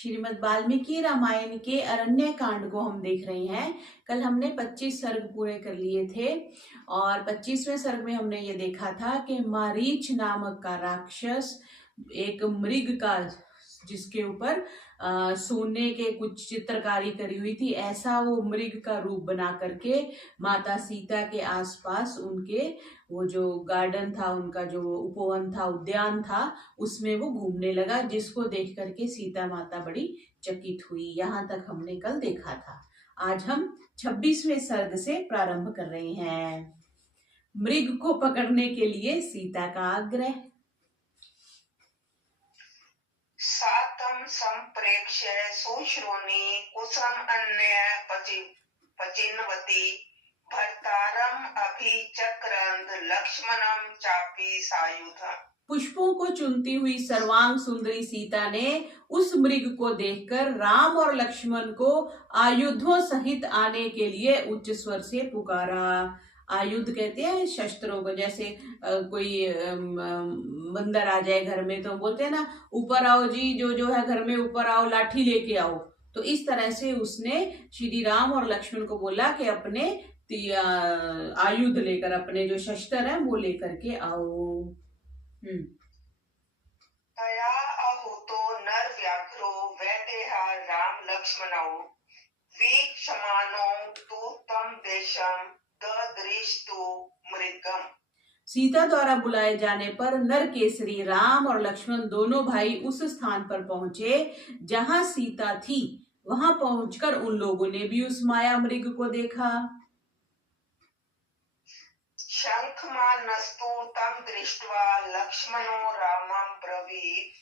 श्रीमद् वाल्मीकि रामायण के अरण्य कांड को हम देख रहे हैं। कल हमने 25 सर्ग पूरे कर लिए थे और 25वें सर्ग में हमने ये देखा था कि मारीच नामक का राक्षस एक मृग का, जिसके ऊपर सोने के कुछ चित्रकारी करी हुई थी, ऐसा वो मृग का रूप बना करके माता सीता के आसपास उनके वो जो गार्डन था, उनका जो उपवन था, उद्यान था, उसमें वो घूमने लगा, जिसको देख करके सीता माता बड़ी चकित हुई। यहाँ तक हमने कल देखा था। आज हम 26वें सर्ग से प्रारंभ कर रहे हैं। मृग को पकड़ने के लिए सीता का आग्रह। सातम संप्रेक्ष्य सुश्रोणी कुसम अन्य पचिन्वती भर्तारम अभिचक्रंद लक्ष्मणम चापी सायुध। पुष्पों को चुनती हुई सर्वांग सुंदरी सीता ने उस मृग को देखकर राम और लक्ष्मण को आयुधों सहित आने के लिए उच्च स्वर से पुकारा। आयुध कहते हैं शस्त्रों को, जैसे कोई बंदर आ जाए घर में तो बोलते हैं ना, ऊपर आओ जी, जो है घर में ऊपर आओ, लाठी लेके आओ। तो इस तरह से उसने श्री राम और लक्ष्मण को बोला कि अपने आयुध लेकर, अपने जो शस्त्र हैं वो लेकर के आओ। तया अहुतो नर व्याघ्रो वैदेहा राम लक्ष्मणौ वीक्षमानो तु तम देशम ददृष्टु मृगम। सीता द्वारा बुलाए जाने पर नर केसरी राम और लक्ष्मण दोनों भाई उस स्थान पर पहुंचे जहां सीता थी। वहां पहुंचकर उन लोगों ने भी उस माया मृग को देखा। शंखमानस्तु तम दृष्ट्वा लक्ष्मणो रामं ब्रवीत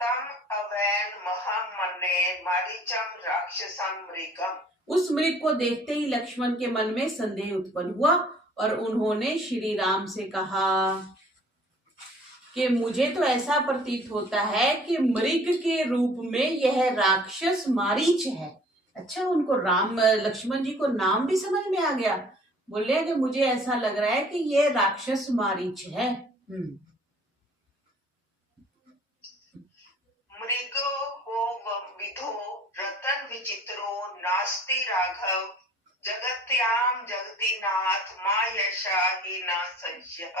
तम अवैन महामन्ये मारीचम राक्षसं मृगम। उस मृग को देखते ही लक्ष्मण के मन में संदेह उत्पन्न हुआ और उन्होंने श्री राम से कहा कि मुझे तो ऐसा प्रतीत होता है कि मृग के रूप में यह राक्षस मारीच है। अच्छा, उनको राम लक्ष्मण जी को नाम भी समझ में आ गया। बोले कि मुझे ऐसा लग रहा है कि ये राक्षस मारीच है। मृगो वो विधो रतन विचित्रो नास्ति राघव जगत्याम जगदीनाथ मायशा ही ना संशय।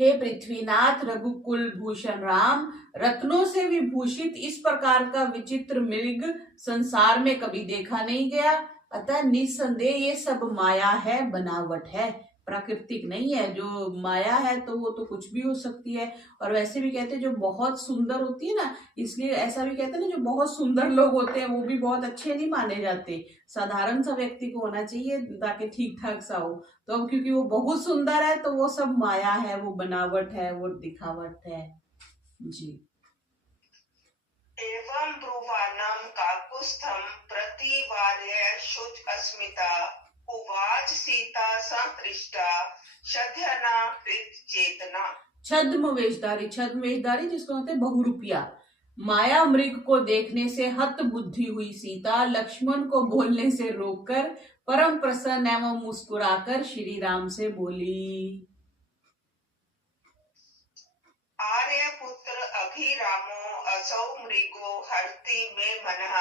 हे पृथ्वीनाथ रघुकुल भूषण राम, रत्नों से विभूषित इस प्रकार का विचित्र मृग संसार में कभी देखा नहीं गया। अतः निस्संदेह ये सब माया है, बनावट है, प्राकृतिक नहीं है। जो माया है तो वो तो कुछ भी हो सकती है। और वैसे भी कहते हैं जो बहुत सुंदर होती है ना, इसलिए ऐसा भी कहते हैं ना, जो बहुत सुंदर लोग होते हैं वो भी बहुत अच्छे नहीं माने जाते। साधारण सा व्यक्ति को होना चाहिए ताकि ठीक ठाक सा हो। तो अब क्योंकि वो बहुत सुंदर है तो वो सब माया है, वो बनावट है, वो दिखावट है जी। एवं ब्रुवाणं काकुत्स्थं प्रतिवार्य शुच अस्मिता उवाच सीता संतृष्टा शध्यना हृत चेतना। छद्म वेशधारी, छद्म वेशधारी जिसको कहते हैं बहुरूपिया, माया मृग को देखने से हत बुद्धि हुई सीता लक्ष्मण को बोलने से रोककर परम प्रसन्न एवं मुस्कुराकर श्री राम से बोली। आर्य पुत्र अभिरामो असौ मृगो हर्ति मे मनः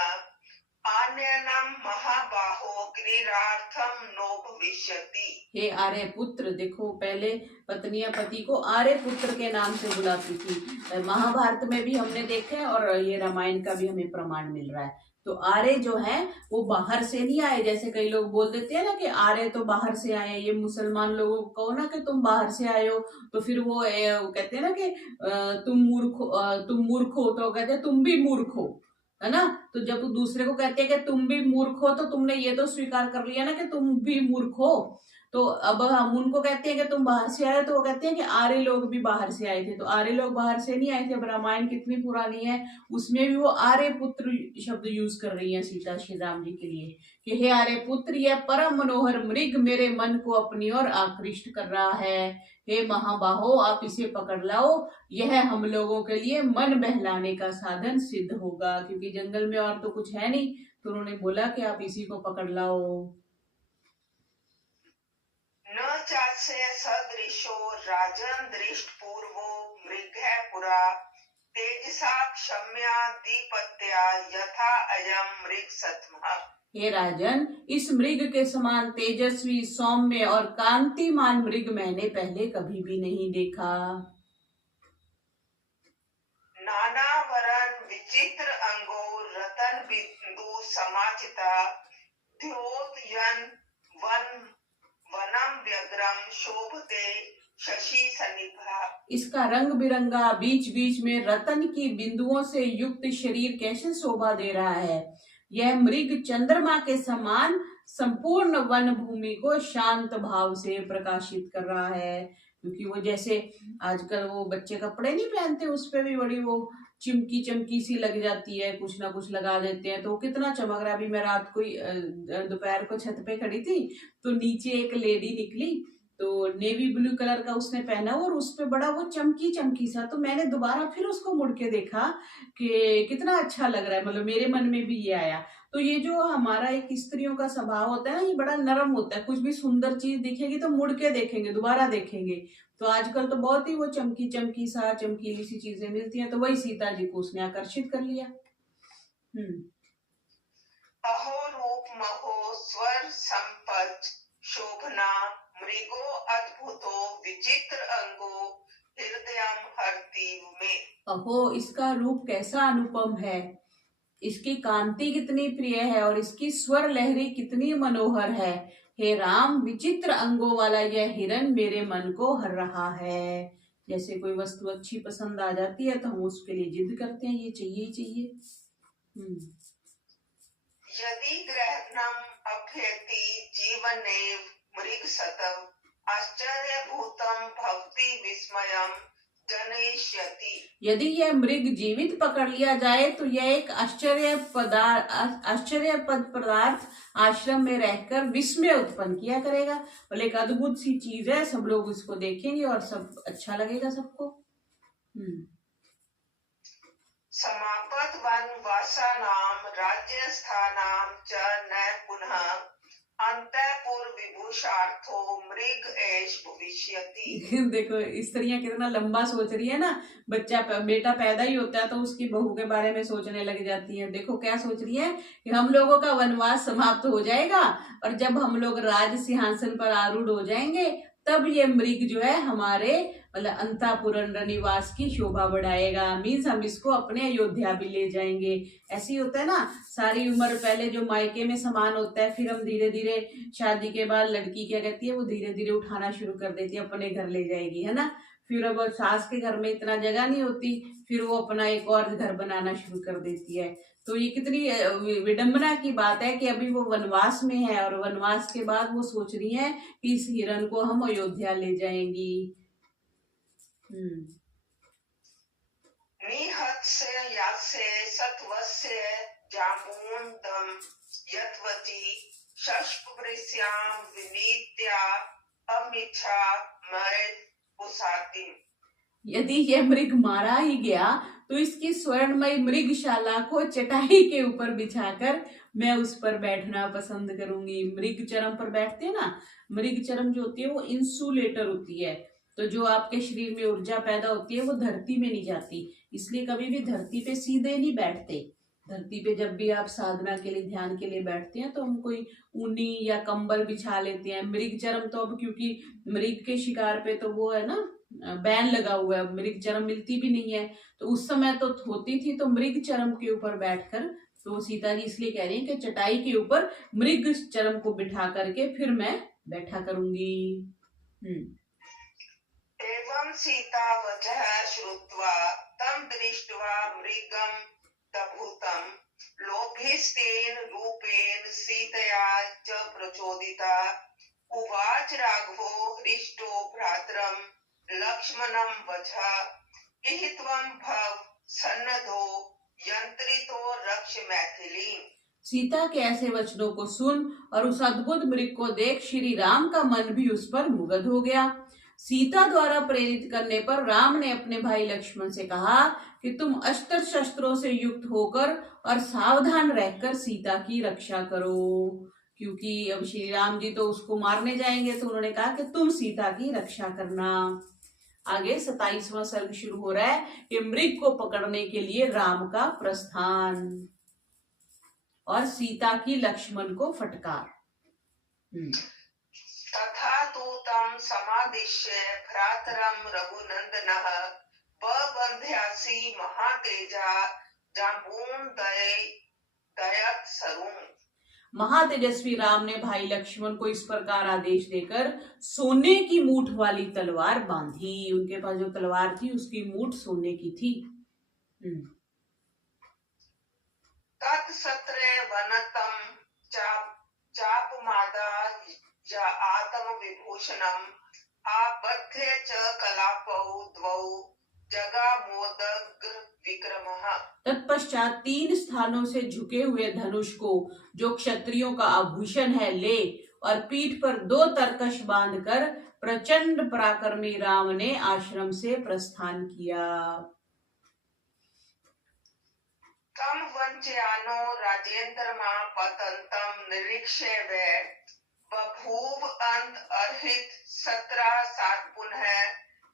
आन्यनम महाबाहो क्रीडार्थम नो भविष्यति। हे आर्य पुत्र, देखो पहले पत्नियां पति को आर्य पुत्र के नाम से बुलाती थी। महाभारत में भी हमने देखे और ये रामायण का भी हमें प्रमाण मिल रहा है। तो आर्य जो है वो बाहर से नहीं आए, जैसे कई लोग बोल देते हैं ना कि आर्य तो बाहर से आए। ये मुसलमान लोगों को कहो ना कि तुम बाहर से आए हो तो फिर वो कहते हैं ना कि तुम मूर्ख हो, तो कहते हैं तुम भी मूर्ख हो, है ना। तो जब दूसरे को कहते हैं कि तुम भी मूर्ख हो तो तुमने ये तो स्वीकार कर लिया ना कि तुम भी मूर्ख हो। तो अब हम उनको कहते हैं कि तुम बाहर से आए, तो वो कहते हैं कि आर्य लोग भी बाहर से आए थे। तो आर्य लोग बाहर से नहीं आए थे। अब रामायण कितनी पुरानी है, उसमें भी वो आर्य पुत्र शब्द यूज कर रही है सीता श्री राम जी के लिए कि हे आर्य पुत्र, यह परम मनोहर मृग मेरे मन को अपनी ओर आकृष्ट कर रहा है। हे महाबाहो, आप इसे पकड़ लाओ, यह हम लोगों के लिए मन बहलाने का साधन सिद्ध होगा, क्योंकि जंगल में और तो कुछ है नहीं। तो उन्होंने बोला कि आप इसी को पकड़ लाओ। न चास्य सदृशो राजन दृष्ट पूर्वो मृग पुरा तेज राजसा क्षम्या दीपत्या यथा अयम मृग सत्मः। हे राजन, इस मृग के समान तेजस्वी, सौम्य और कांतिमान मृग मैंने पहले कभी भी नहीं देखा। नाना वरन विचित्र अंगो रतन बिंदु समाचिता द्योतयन वन वनम व्यग्रम शोभते शशि सन्निभा। इसका रंग बिरंगा, बीच बीच में रतन की बिंदुओं से युक्त शरीर कैसे शोभा दे रहा है। यह मृग चंद्रमा के समान संपूर्ण वन भूमि को शांत भाव से प्रकाशित कर रहा है। क्योंकि वो जैसे आजकल वो बच्चे कपड़े नहीं पहनते, उस पे भी बड़ी वो चिमकी चमकी सी लग जाती है, कुछ ना कुछ लगा देते हैं तो वो कितना चमक रहा है। अभी मैं रात को दोपहर को छत पे खड़ी थी तो नीचे एक लेडी निकली, तो नेवी ब्लू कलर का उसने पहना और उस पे बड़ा वो चमकी चमकी सा, तो मैंने दोबारा फिर उसको मुड़ के देखा कि कितना अच्छा लग रहा है। मतलब मेरे मन में भी ये आया। तो ये जो हमारा एक स्त्रियों का स्वभाव होता है ना, ये बड़ा नरम होता है। कुछ भी सुंदर चीज दिखेगी तो मुड़ के देखेंगे, दोबारा देखेंगे। तो आजकल तो बहुत ही वो चमकी चमकी सा, चमकीली सी चीजें मिलती हैं, तो वही सीता जी को उसने आकर्षित कर लिया। अहो रूप महो स्वर संपत शोभना मृगो अद्भुतो विचित्र अंगो हृदयम हरति में। अहो, इसका रूप कैसा अनुपम है, इसकी कांति कितनी प्रिय है और इसकी स्वर लहरी कितनी मनोहर है। हे राम, विचित्र अंगों वाला यह हिरण मेरे मन को हर रहा है। जैसे कोई वस्तु अच्छी पसंद आ जाती है तो हम उसके लिए जिद करते हैं, ये चाहिए ही चाहिए। यदि ग्रहणम अभ्यति जीवनेव मृग सतम आश्चर्यभूतम भक्ति विस्मयम जनयिष्यति। यदि यह मृग जीवित पकड़ लिया जाए तो यह एक आश्चर्यपद पदार्थ आश्रम में रहकर विस्मय उत्पन्न किया करेगा। बोले एक अद्भुत सी चीज है, सब लोग इसको देखेंगे और सब अच्छा लगेगा सबको। समापत वनवासानाम राज्यस्थानाम च न पुनः अंतःपुर विभूषार्थो मृग एष भविष्यति। देखो स्त्रियां कितना लंबा सोच रही है ना। बेटा पैदा ही होता है तो उसकी बहू के बारे में सोचने लग जाती है। देखो क्या सोच रही है कि हम लोगों का वनवास समाप्त हो जाएगा और जब हम लोग राज सिंहासन पर आरूढ़ हो जाएंगे तब ये मृग जो है हमारे मतलब अंतापुरन निवास की शोभा बढ़ाएगा। मीन्स हम इसको अपने अयोध्या भी ले जाएंगे। ऐसे ही होता है ना, सारी उम्र पहले जो मायके में समान होता है, फिर हम धीरे धीरे शादी के बाद लड़की क्या कहती है, वो धीरे धीरे उठाना शुरू कर देती है, अपने घर ले जाएगी, है ना। फिर अब सास के घर में इतना जगह नहीं होती, फिर वो अपना एक और घर बनाना शुरू कर देती है। तो ये कितनी विडंबना की बात है कि अभी वो वनवास में है और वनवास के बाद वो सोच रही है कि इस हिरण को हम अयोध्या ले जाएंगी। निहत्स्य यास्य सत्वस्य जाम्बून्दं यद्वति शष्पवृष्यां विनीत्या अमिच्छा मय पुसाति। यदि यह मृग मारा ही गया तो इसकी स्वर्णमय मृगशाला को चटाई के ऊपर बिछाकर मैं उस पर बैठना पसंद करूंगी। मृग चरम पर बैठते हैं ना, मृग चरम जो होती है वो इंसुलेटर होती है, तो जो आपके शरीर में ऊर्जा पैदा होती है वो धरती में नहीं जाती। इसलिए कभी भी धरती पे सीधे नहीं बैठते। धरती पे जब भी आप साधना के लिए, ध्यान के लिए बैठते हैं तो हम कोई ऊनी या कंबल बिछा लेते हैं। मृग चरम तो अब क्योंकि मृग के शिकार पे तो वो है ना बैन लगा हुआ है, मृग चरम मिलती भी नहीं है, तो उस समय तो होती थी। तो मृग चरम के ऊपर बैठकर तो सीता जी इसलिए कह रही हैं कि चटाई के ऊपर मृग चरम को बिठा करके फिर मैं बैठा करूंगी। एवं सीता वचः श्रुत्वा तं दृष्ट्वा मृगं दभूतं लोभेस्तेन रूपेण सीतया च प्रचोदिता उवाच राघवो हृष्टो भ्रातरं लक्ष्मणं वचः इहि त्वं भव सन्नद्धो यंत्रितो रक्ष मैथिलीं। सीता के ऐसे वचनों को सुन और उस अद्भुत मृग को देख श्री राम का मन भी उस पर मुग्ध हो गया। सीता द्वारा प्रेरित करने पर राम ने अपने भाई लक्ष्मण से कहा कि तुम अस्त्र शस्त्रों से युक्त होकर और सावधान रहकर सीता की रक्षा करो, क्योंकि अब श्री राम जी तो उसको मारने जाएंगे। तो उन्होंने कहा कि तुम सीता की रक्षा करना। आगे 27वां सर्ग शुरू हो रहा है कि मृग को पकड़ने के लिए राम का प्रस्थान और सीता की लक्ष्मण को फटकार। तथा तु तं समादिश्य भ्रातरं रघुनन्दनः बबन्ध्यासि महातेजा जाम्बून् दयत् सरुम्। महातेजस्वी राम ने भाई लक्ष्मण को इस प्रकार आदेश देकर सोने की मूठ वाली तलवार बांधी। उनके पास जो तलवार थी उसकी मूठ सोने की थी। तत्सत्रे वनतं चापमादा आत्म विभूषणम् आबध्य च कलापौ द्वौ जगामोदग्र विक्रमः। तत्पश्चात 3 स्थानों से झुके हुए धनुष को, जो क्षत्रियों का आभूषण है, ले और पीठ पर 2 तरकश बांधकर प्रचंड पराक्रमी राम ने आश्रम से प्रस्थान किया। तम वंच्यानो राजेन्द्रमा पतन्तं निरीक्ष्य वै बभूव अंत अर्हित 17 पुनः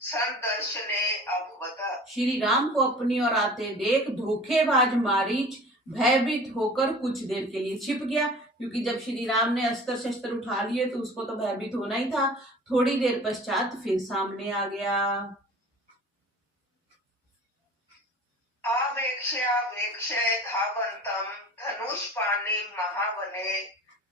संदर्शने अभवत। श्री राम को अपनी ओर आते देख धोखेबाज मारीच भयभीत होकर कुछ देर के लिए छिप गया, क्योंकि जब श्री राम ने अस्त्र शस्त्र उठा लिए तो उसको तो भयभीत होना ही था। थोड़ी देर पश्चात फिर सामने आ गया। आवेक्ष्य धावन्तं धनुष्पाणि महावने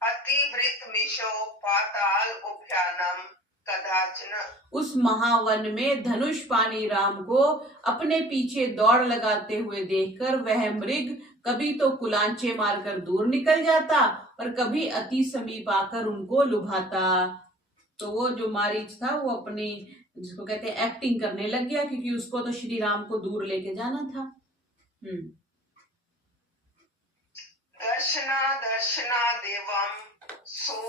अतिवृत मिशो पाताल उभयानम कदाचन। उस महावन में धनुष पानी राम को अपने पीछे दौड़ लगाते हुए देखकर वह मृग कभी तो कुलांचे मारकर दूर निकल जाता और कभी अति समीप आकर उनको लुभाता। तो वो जो मारीच था वो अपनी, जिसको कहते हैं, एक्टिंग करने लग गया, क्योंकि उसको तो श्री राम को दूर लेके जाना था। दर्शना देवम सो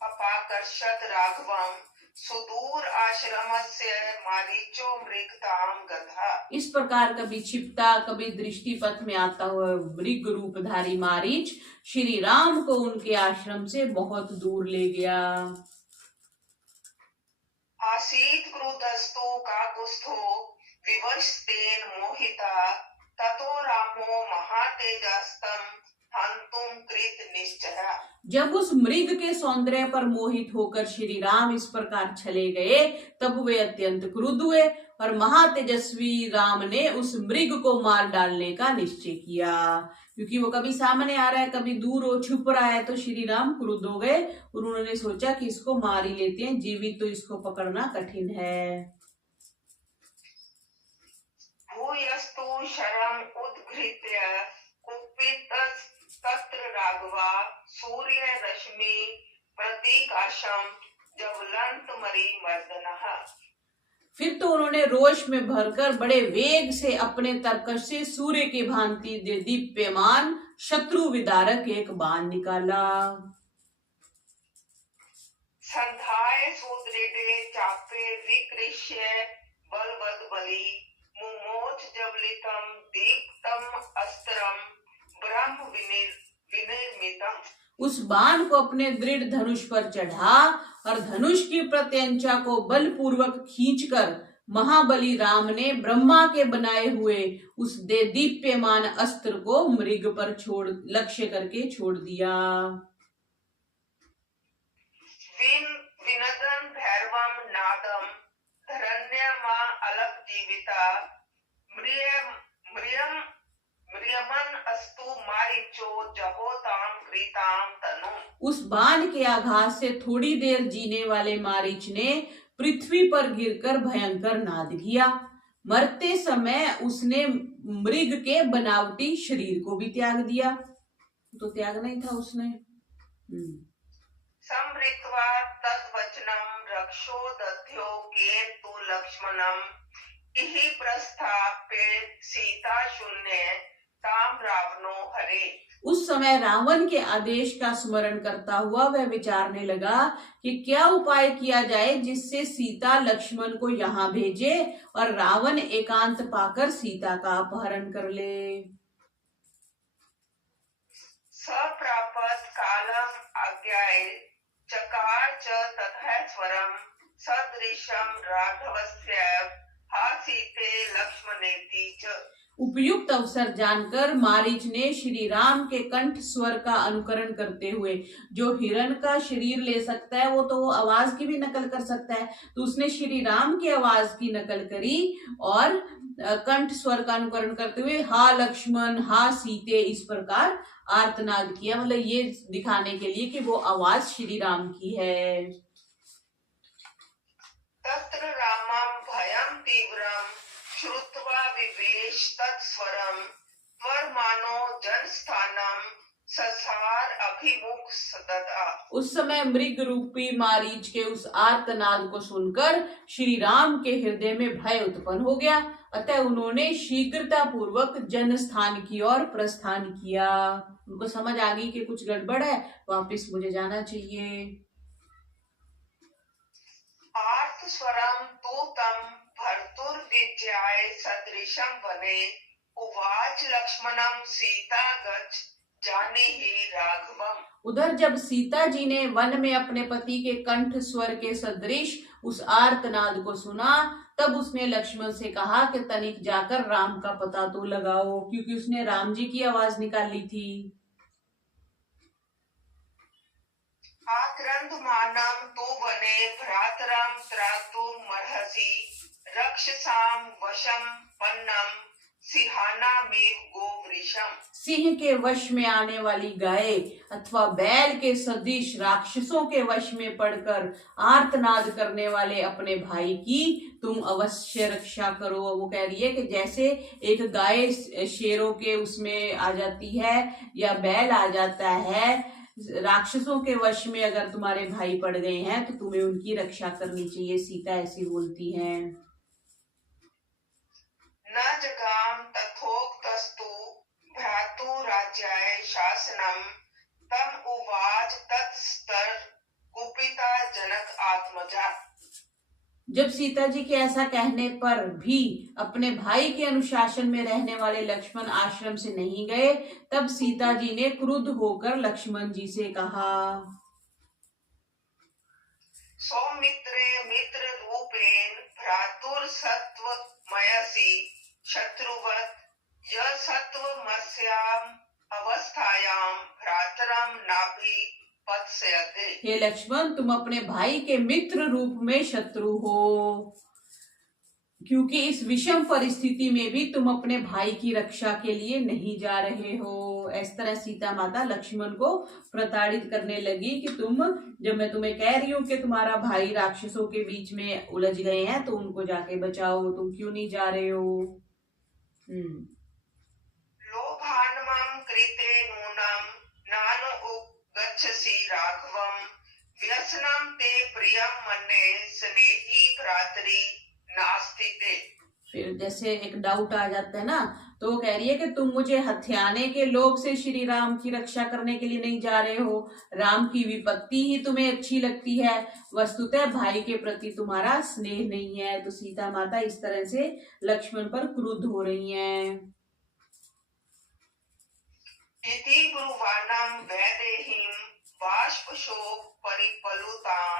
अपाकर्षत राघवम सुदूर आश्रमस्य मारीचो मृगताम गधा। इस प्रकार कभी छिपता कभी दृष्टिपथ में आता हुआ मृग रूपधारी मारीच श्री राम को उनके आश्रम से बहुत दूर ले गया। आसीत क्रुद्धस्तु काकुस्थो विवशतेन मोहिता ततो रामो महातेजस्तं हन्तुम कृत निश्चय। जब उस मृग के सौंदर्य पर मोहित होकर श्री राम इस प्रकार चले गए तब वे अत्यंत क्रुद्ध हुए और महातेजस्वी राम ने उस मृग को मार डालने का निश्चय किया। क्योंकि वो कभी सामने आ रहा है कभी दूर हो छुप रहा है, तो श्री राम क्रुद्ध हो गए और उन्होंने सोचा कि इसको मार ही लेते हैं, जीवित तो इसको पकड़ना कठिन है। भूयस्तु शरम उद्घृत्य कुपितस्तत्र राघवा सूर्य रश्मि प्रतीकाशम ज्वलंत मरीमर्दनः। फिर तो उन्होंने रोष में भरकर बड़े वेग से अपने तरकश से सूर्य की भांति दीप्यमान शत्रु विदारक एक बाण निकाला। संधाय सुदृढ़े चापे विकृष्य बलवद बलि मुमोच जबलितम दीप्तम अस्त्रम ब्रह्म विनिर्मितम। उस बाण को अपने दृढ़ धनुष पर चढ़ा और धनुष की प्रत्यंचा को बलपूर्वक खींचकर महाबली राम ने ब्रह्मा के बनाए हुए उस दीप्यमान अस्त्र को मृग पर लक्ष्य करके छोड़ दिया। विनदन भैरवम नादम धरण्यमा अलग जीविता म्रियमन अस्तु मारीचो जहोताम कृताम तनु। उस बाण के आघात से थोड़ी देर जीने वाले मारीच ने पृथ्वी पर गिरकर भयंकर नाद किया। मरते समय उसने मृग के बनावटी शरीर को भी त्याग दिया। तो त्यागना ही था उसने। समृत्वा तद्वचनम रक्षो दध्यो केन तु लक्ष्मणम इहि प्रस्थाप्य सीता शून्य ताम रावणो हरे। उस समय रावण के आदेश का स्मरण करता हुआ वह विचारने लगा कि क्या उपाय किया जाए जिससे सीता लक्ष्मण को यहाँ भेजे और रावण एकांत पाकर सीता का अपहरण कर ले। सप्रापत कालम आज्ञाए चकार च तथा स्वरम सदृशम राघवस्यैव हासीते लक्ष्मणेति च। उपयुक्त अवसर जानकर मारीच ने श्री राम के कंठ स्वर का अनुकरण करते हुए, जो हिरण का शरीर ले सकता है वो तो वो आवाज की भी नकल कर सकता है, तो उसने श्री राम की आवाज की नकल करी और कंठ स्वर का अनुकरण करते हुए हा लक्ष्मण हा सीते इस प्रकार आर्तनाद किया, मतलब ये दिखाने के लिए कि वो आवाज श्री राम की है। तत्र रामं भयं तीव्रं श्रुत्वा विवेश तत्स्वरं त्वरमानो जनस्थानं ससार अभिमुख सददा। उस समय मृग रूपी मारीच के उस आर्तनाद को सुनकर श्री राम के हृदय में भय उत्पन्न हो गया, अतः उन्होंने शीघ्रता पूर्वक जनस्थान की ओर प्रस्थान किया। उनको समझ आ गई कि कुछ गड़बड़ है, वापिस मुझे जाना चाहिए। आर्त स्वरम तू तम भर्तुर्विजयाय सदृशम वने उवाच लक्ष्मणम सीता गच्छ जाने ही राघवम। उधर जब सीता जी ने वन में अपने पति के कंठ स्वर के सदृश उस आर्तनाद को सुना, तब उसने लक्ष्मण से कहा कि तनिक जाकर राम का पता तो लगाओ, क्योंकि उसने राम जी की आवाज निकाली थी। आक्रंदमानं तु वने भ्रातरं त्रातुमर्हसि रक्षसां वशं पन्नं सिंहानामेव गोवृषम्। सिंह के वश में आने वाली गाय अथवा बैल के सदृश राक्षसों के वश में पड़कर आर्तनाद करने वाले अपने भाई की तुम अवश्य रक्षा करो। वो कह रही है कि जैसे एक गाय शेरों के उसमें आ जाती है या बैल आ जाता है, राक्षसों के वश में अगर तुम्हारे भाई पड़ गए हैं तो तुम्हें उनकी रक्षा करनी चाहिए। सीता ऐसी बोलती है। न जगाम तथोक्तस्तु भ्रातुराज्याय शासनम तम उवाच तत्स्तर कुपिता जनक आत्मजा। जब सीता जी के ऐसा कहने पर भी अपने भाई के अनुशासन में रहने वाले लक्ष्मण आश्रम से नहीं गए, तब सीता जी ने क्रुद्ध होकर लक्ष्मण जी से कहा, सौमित्रे मित्र रूपेण भ्रातुर सत्व मयसी शत्रुवत य सत्वमस्याम अवस्थायाम भ्रातरम नाभि पत्स्यते। हे लक्ष्मण, तुम अपने भाई के मित्र रूप में शत्रु हो, क्योंकि इस विषम परिस्थिति में भी तुम अपने भाई की रक्षा के लिए नहीं जा रहे हो। इस तरह सीता माता लक्ष्मण को प्रताड़ित करने लगी कि जब मैं तुम्हें कह रही हूँ कि तुम्हारा भाई राक्षसों के बीच में उलझ गए हैं तो उनको जाके बचाओ, तुम क्यों नहीं जा रहे हो। लोभान्मं कृते नूनं नानु गच्छसि राघवं व्यसनं ते प्रियं मन्ये स्नेही भ्रातरि नास्ति ते। फिर जैसे एक डाउट आ जाता है ना, तो वो कह रही है कि तुम मुझे हथियाने के लोभ से श्री राम की रक्षा करने के लिए नहीं जा रहे हो, राम की विपत्ति ही तुम्हें अच्छी लगती है, वस्तुतः भाई के प्रति तुम्हारा स्नेह नहीं है। तो सीता माता इस तरह से लक्ष्मण पर क्रुद्ध हो रही हैं। इति ब्रुवाणं वैदेहीं बाष्पशोक परिप्लुतां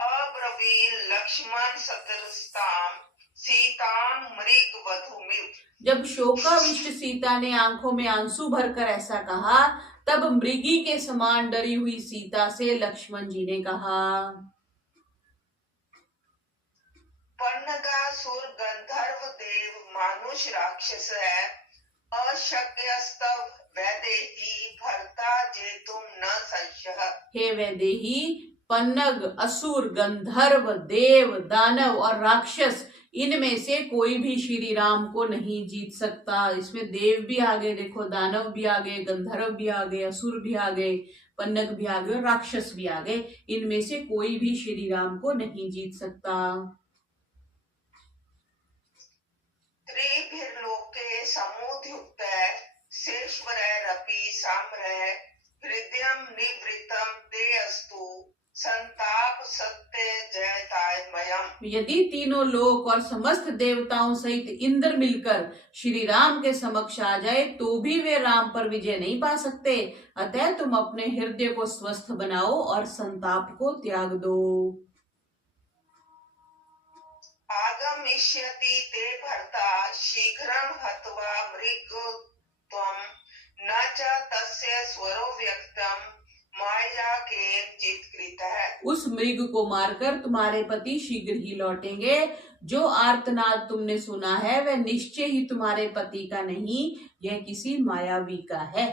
अब्रवील लक्ष्मण सतरस्तां सीतां मृगवधूमिव। जब शोकाविष्ट सीता ने आंखों में आंसू भरकर ऐसा कहा, तब मृगी के समान डरी हुई सीता से लक्ष्मण जी ने कहा, पन्नगासुर गंधर्व देव मानुष राक्षस है अशक्यस्तव वैदेही भर्ता जेतुम न संशय। हे वैदेही, पन्नग, असुर, गंधर्व, देव, दानव और राक्षस, इनमें से कोई भी श्री राम को नहीं जीत सकता। इसमें देव भी आ गए, देखो दानव भी आ गए, गंधर्व भी आ गए, असुर भी आ गए, पन्नग भी आ गए और राक्षस भी आ गए। इनमें से कोई भी श्री राम को नहीं जीत सकता। त्रिभिर्लोके समुद्युक्तः शेषवरैरपि साम्रः हृदयं निवृत्तं ते अस्तु संताप सत्य जयताय मयम्। यदि तीनों लोक और समस्त देवताओं सहित इंद्र मिलकर श्री राम के समक्ष आ जाए तो भी वे राम पर विजय नहीं पा सकते। अतः तुम अपने हृदय को स्वस्थ बनाओ और संताप को त्याग दो। आगमिष्यति ते भर्ता शीघ्रं हत्वा मृगत्वं न च तस्य स्वरो व्यक्तं माया केनचित् कृतः। उस मृग को मारकर तुम्हारे पति शीघ्र ही लौटेंगे। जो आर्तनाद तुमने सुना है वह निश्चय ही तुम्हारे पति का नहीं, यह किसी मायावी का है।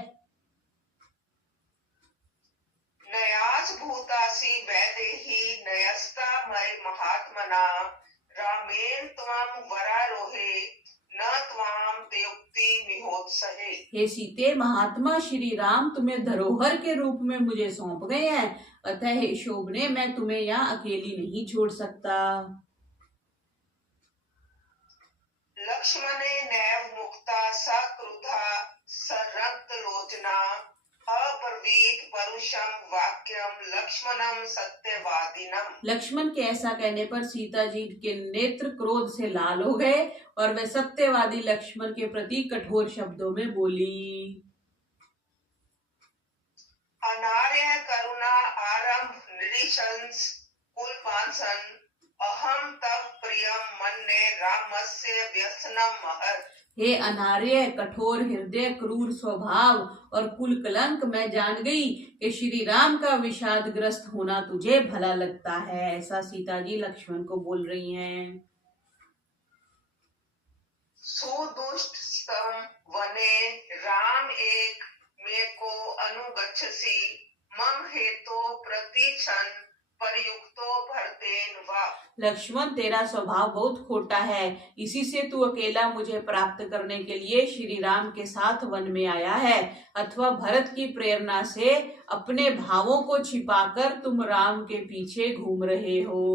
नयास भूतासि वैदेही नयस्ता मय महात्मना रामेण त्वं वरारोहे न त्वां तयुक्ति मिहोत्सहे। हे सीते, महात्मा श्री राम तुम्हें धरोहर के रूप में मुझे सौंप गए हैं, अतः हे शोभने मैं तुम्हें यहाँ अकेली नहीं छोड़ सकता। लक्ष्मणे नैव मुक्ता सक्रुधा सरक्तलोचना अब्रवीत परुषं वाक्यं लक्ष्मणं सत्यवादिनं। लक्ष्मण के ऐसा कहने पर सीता जी के नेत्र क्रोध से लाल हो गए और वे सत्यवादी लक्ष्मण के प्रति कठोर शब्दों में बोली। अनार्य करुणा आरंभ निरीशंस कुलपांसन अहम तव प्रियम मन्ये रामस्य व्यसनम महत्। हे अनार्य, कठोर हृदय, क्रूर स्वभाव और कुल कलंक, मैं जान गई कि श्री राम का विषादग्रस्त होना तुझे भला लगता है। ऐसा सीता जी लक्ष्मण को बोल रही हैं। सुदुष्टस्तम वने राम एक मेको अनुगच्छसि मम हेतो प्रतीक्षण परयुक्तो भरतेन वा। लक्ष्मण, तेरा स्वभाव बहुत खोटा है, इसी से तू अकेला मुझे प्राप्त करने के लिए श्री राम के साथ वन में आया है, अथवा भरत की प्रेरणा से अपने भावों को छिपाकर तुम राम के पीछे घूम रहे हो।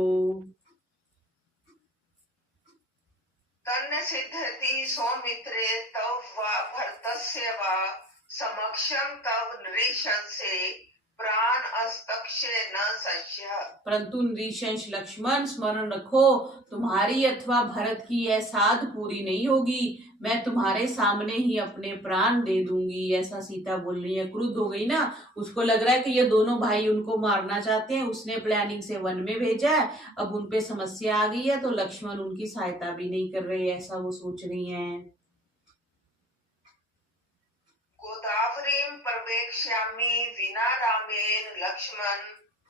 तन्न सिद्धति सौमित्रे तव वा भरतस्य वा समक्षम तव नृशंसे प्राण अस्तक्षे न सश्य। परंतु नृशंस लक्ष्मण, स्मरण रखो, तुम्हारी अथवा भरत की यह साध पूरी नहीं होगी। मैं तुम्हारे सामने ही अपने प्राण दे दूंगी। ऐसा सीता बोल रही है। क्रुद्ध हो गई ना, उसको लग रहा है कि ये दोनों भाई उनको मारना चाहते हैं। उसने प्लानिंग से वन में भेजा है, अब उन पे समस्या आ गई है तो लक्ष्मण उनकी सहायता भी नहीं कर रहे, ऐसा वो सोच रही हैं। गोदावरीं प्रवेक्ष्यामि विना रामेण लक्ष्मण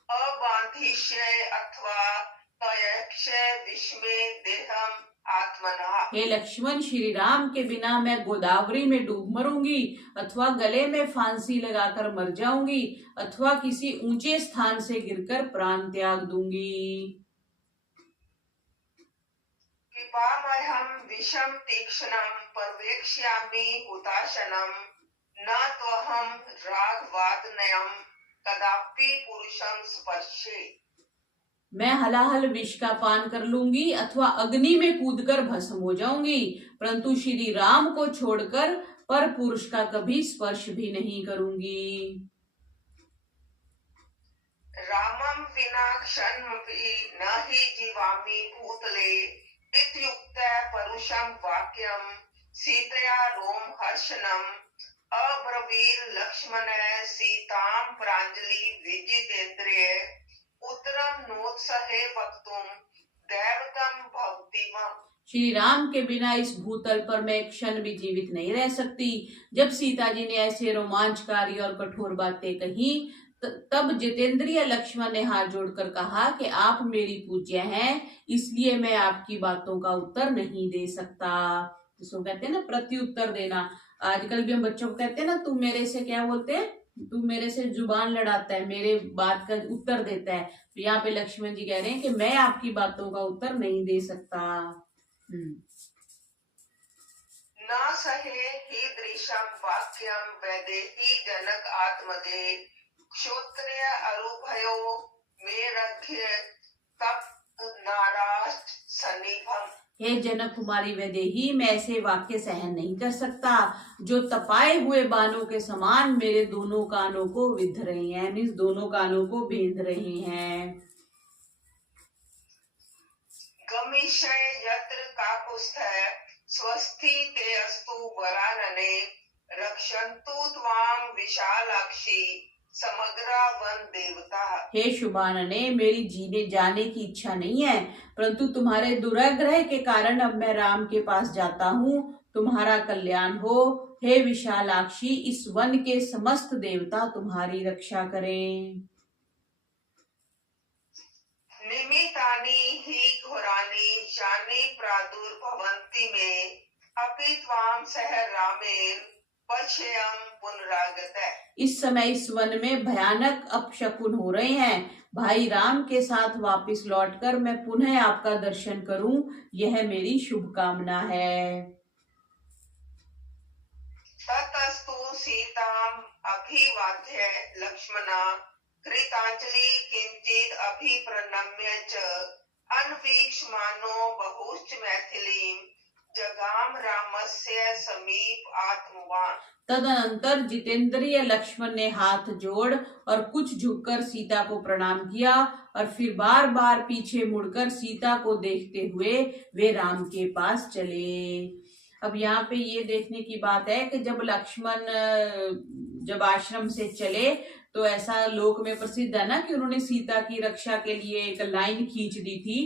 अबांधिष्ये अथवा तयक्षे विस्मे देहम आत्मनः। हे लक्ष्मण, श्री राम के बिना मैं गोदावरी में डूब मरूंगी, अथवा गले में फांसी लगाकर मर जाऊंगी, अथवा किसी ऊंचे स्थान से गिरकर प्राण त्याग दूंगी। पिबाम्यहं विषं तीक्ष्णं प्रवेक्ष्यामि हुताशनं न त्वहं राघवादनयं कदापि पुरुषं स्पर्शे। मैं हलाहल विष का पान कर लूंगी अथवा अग्नि में कूदकर भस्म हो जाऊंगी, परंतु श्री राम को छोड़कर पर पुरुष का कभी स्पर्श भी नहीं करूंगी। रामं विना क्षणमपि न हि जीवामि भूतले इत्युक्ते परुषं वाक्यं सीतया रोमहर्षणम् अब्रवीर लक्ष्मणः सीतां प्राञ्जलि विजितेन्द्रिये उत्तरं नोत्सहे वक्तुं दैवतं भवतीमम्। श्री राम के बिना इस भूतल पर मैं एक क्षण भी जीवित नहीं रह सकती। जब सीता जी ने ऐसे रोमांचकारी और कठोर बातें कही तब जितेंद्रिय लक्ष्मण ने हाथ जोड़कर कहा कि आप मेरी पूज्य हैं, इसलिए मैं आपकी बातों का उत्तर नहीं दे सकता। जिसको कहते हैं ना प्रत्युत्तर देना। आजकल भी हम बच्चों को कहते हैं ना, तू मेरे से क्या बोलते हैं, तू मेरे से जुबान लड़ाता है, मेरे बात का उत्तर देता है। तो यहाँ पे लक्ष्मण जी कह रहे हैं कि मैं आपकी बातों का उत्तर नहीं दे सकता। न सहे हीदृशं वाक्यं वैदेही जनक आत्मदे क्षोत्रिय अरुभयो मेरघ्य तप नाराष्ट सन्निभम। हे जनक कुमारी वैदेही, मैं ऐसे वाक्य सहन नहीं कर सकता जो तपाए हुए बाणों के समान मेरे दोनों कानों को विध रहे हैं, मीन्स दोनों कानों को बेंध रहे हैं। गमिष्य यत्र काकुस्थ स्वस्ति ते अस्तु वरानने रक्षन्तु त्वां विशालाक्षी समग्रा वन देवता। हे शुभानने, मेरी जीने जाने की इच्छा नहीं है, परंतु तुम्हारे दुराग्रह के कारण अब मैं राम के पास जाता हूँ। तुम्हारा कल्याण हो। हे विशालाक्षी, इस वन के समस्त देवता तुम्हारी रक्षा करें। निमितानि हि घोरानि यानि प्रादुर्भवन्ति मे अपि त्वां सह रामेण पश्येयं पुनरागतः। इस समय इस वन में भयानक अपशकुन हो रहे हैं। भाई राम के साथ वापस लौटकर मैं पुनः आपका दर्शन करूं, यह मेरी शुभकामना है। ततस्तु सीताम् अभिवाद्य लक्ष्मणा कृतांजलि किंचित अभिप्रणम्य च अन्वीक्षमानो बहुश्च मैथिलीं जगाम रामस्य समीप आत्मवान। तदनंतर जितेंद्रिय लक्ष्मण ने हाथ जोड़ और कुछ झुककर सीता को प्रणाम किया और फिर बार बार पीछे मुड़कर सीता को देखते हुए वे राम के पास चले। अब यहाँ पे ये देखने की बात है कि जब लक्ष्मण जब आश्रम से चले तो ऐसा लोक में प्रसिद्ध है ना कि उन्होंने सीता की रक्षा के लिए एक लाइन खींच दी थी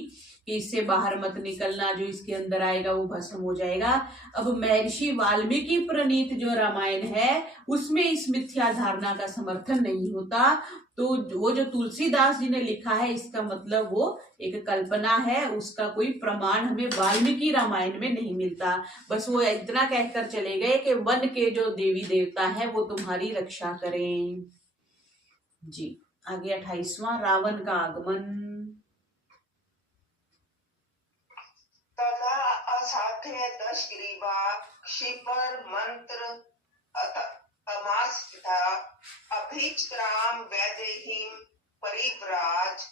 कि इससे बाहर मत निकलना, जो इसके अंदर आएगा वो भस्म हो जाएगा। अब महर्षि वाल्मीकि प्रणीत जो रामायण है उसमें इस मिथ्या धारणा का समर्थन नहीं होता। तो वो जो तुलसीदास जी ने लिखा है इसका मतलब वो एक कल्पना है, उसका कोई प्रमाण हमें वाल्मीकि रामायण में नहीं मिलता। बस वो इतना कहकर चले गए कि वन के जो देवी देवता है वो तुम्हारी रक्षा करें। जी आगे 28वां रावण का आगमन। तदा असाध्य दशग्रीवा क्षिपर मंत्र अमास्थिता अभीचराम वैदेहीम परिव्राज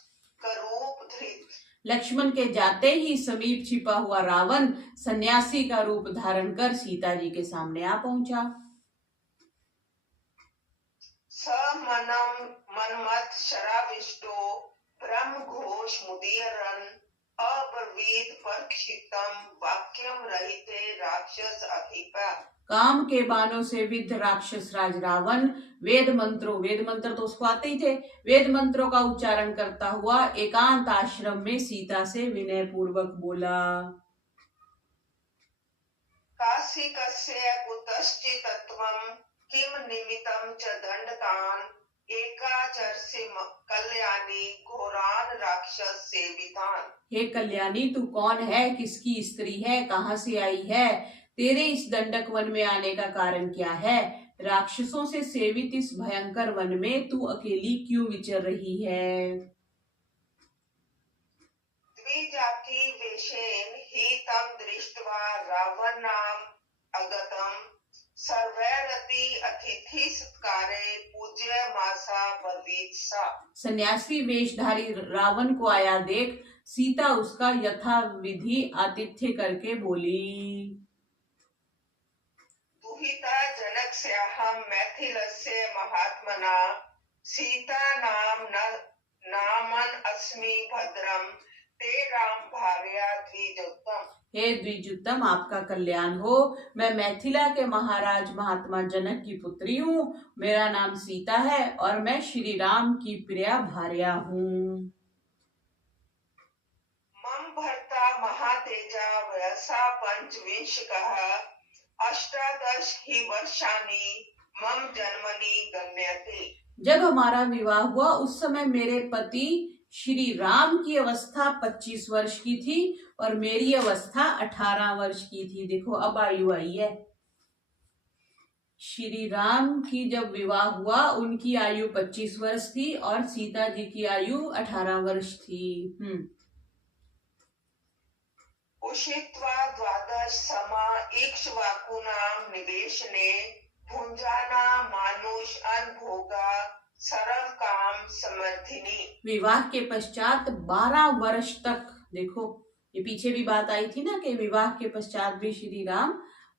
करूप धृत। लक्ष्मण के जाते ही समीप छिपा हुआ रावण सन्यासी का रूप धारण कर सीता जी के सामने आ पहुंचा। समनम मनमत शराविष्टो ब्रह्म घोष मुदीरन अब्रवीत परीक्षितम वाक्यम रहिते राक्षस अधिपा। काम के बाणों से विद्ध राक्षस राज रावण वेद मंत्र तो उसको आते ही थे, वेद मंत्रों का उच्चारण करता हुआ एकांत आश्रम में सीता से विनय पूर्वक बोला। काशी कस्य कुतश्चित् तत्वं किम निमित्तं च दंडतान एकाचर्षि कल्याणी घोरान राक्षस सेवितान। हे कल्याणी, तू कौन है, किसकी स्त्री है, कहाँ से आई है, तेरे इस दंडक वन में आने का कारण क्या है, राक्षसों से सेवित इस भयंकर वन में तू अकेली क्यों विचर रही है। द्विजाति वेशेन ही तम दृष्ट्वा रावणाम अगतम सर्वैरपि अतिथि सत्कारे पूज्य मासा बलवीत्सा। सन्यासी वेशधारी रावण को आया देख सीता उसका यथा विधि आतिथ्य करके बोली। दुहिता जनक से हम मैथिलस्य महात्मना सीता नामन अस्मि भद्रम ते राम भार्या द्विजोत्तम। हे द्विजोत्तम, आपका कल्याण हो। मैं मैथिला के महाराज महात्मा जनक की पुत्री हूँ। मेरा नाम सीता है और मैं श्री राम की प्रिया भार्या हूँ। मम भर्ता महातेजा वयसा पंचविंशकः अष्टादश ही वर्षाणि मम जन्मनि गम्यते। जब हमारा विवाह हुआ उस समय मेरे पति श्री राम की अवस्था 25 वर्ष की थी और मेरी अवस्था 18 वर्ष की थी। देखो अब आयु आई है। श्री राम की जब विवाह हुआ उनकी आयु 25 वर्ष थी और सीता जी की आयु 18 वर्ष थी। उषित्वा द्वादश समा इक्ष्वाकुनाम निवेशने भुंजाना मानुष अनभोगा सरल काम समर्थिनी। विवाह के पश्चात 12 वर्ष तक, देखो ये पीछे भी बात आई थी ना कि विवाह के पश्चात भी श्री राम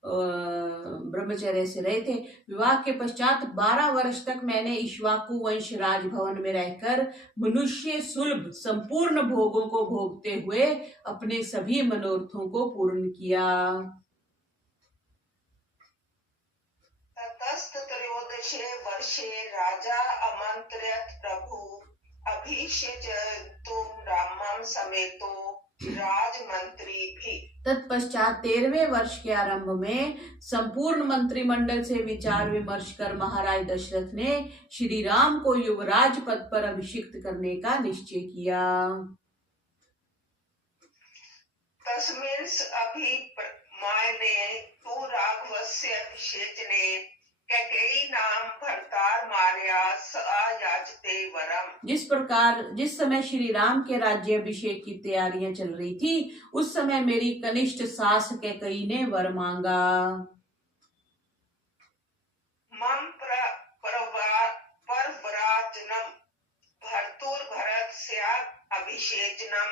ब्रह्मचर्य से रहे थे। विवाह के पश्चात 12 वर्ष तक मैंने इक्ष्वाकु वंश राजभवन में रहकर मनुष्य सुलभ संपूर्ण भोगों को भोगते हुए अपने सभी मनोरथों को पूर्ण किया। ततस्त त्रयोदशे वर्षे राजा आमंत्र्यत प्रभु अभिषेचयितुं रामं समेतो राजमंत्री भी। तत्पश्चात 13वें वर्ष के आरंभ में संपूर्ण मंत्रिमंडल से विचार विमर्श कर महाराज दशरथ ने श्री राम को युवराज पद पर अभिषिक्त करने का निश्चय किया। तस्मिन् अभिप्रमाणे तु राघवस्य अभिषेचने कैकेयी नाम भर्तार मार्या स याचते वरम। जिस समय श्री राम के राज्य अभिषेक की तैयारियां चल रही थी, उस समय मेरी कनिष्ठ सास कैकेयी ने वर मांगा। मम परव्राजनम भर्तुर भरत स्यात् अभिषेचनम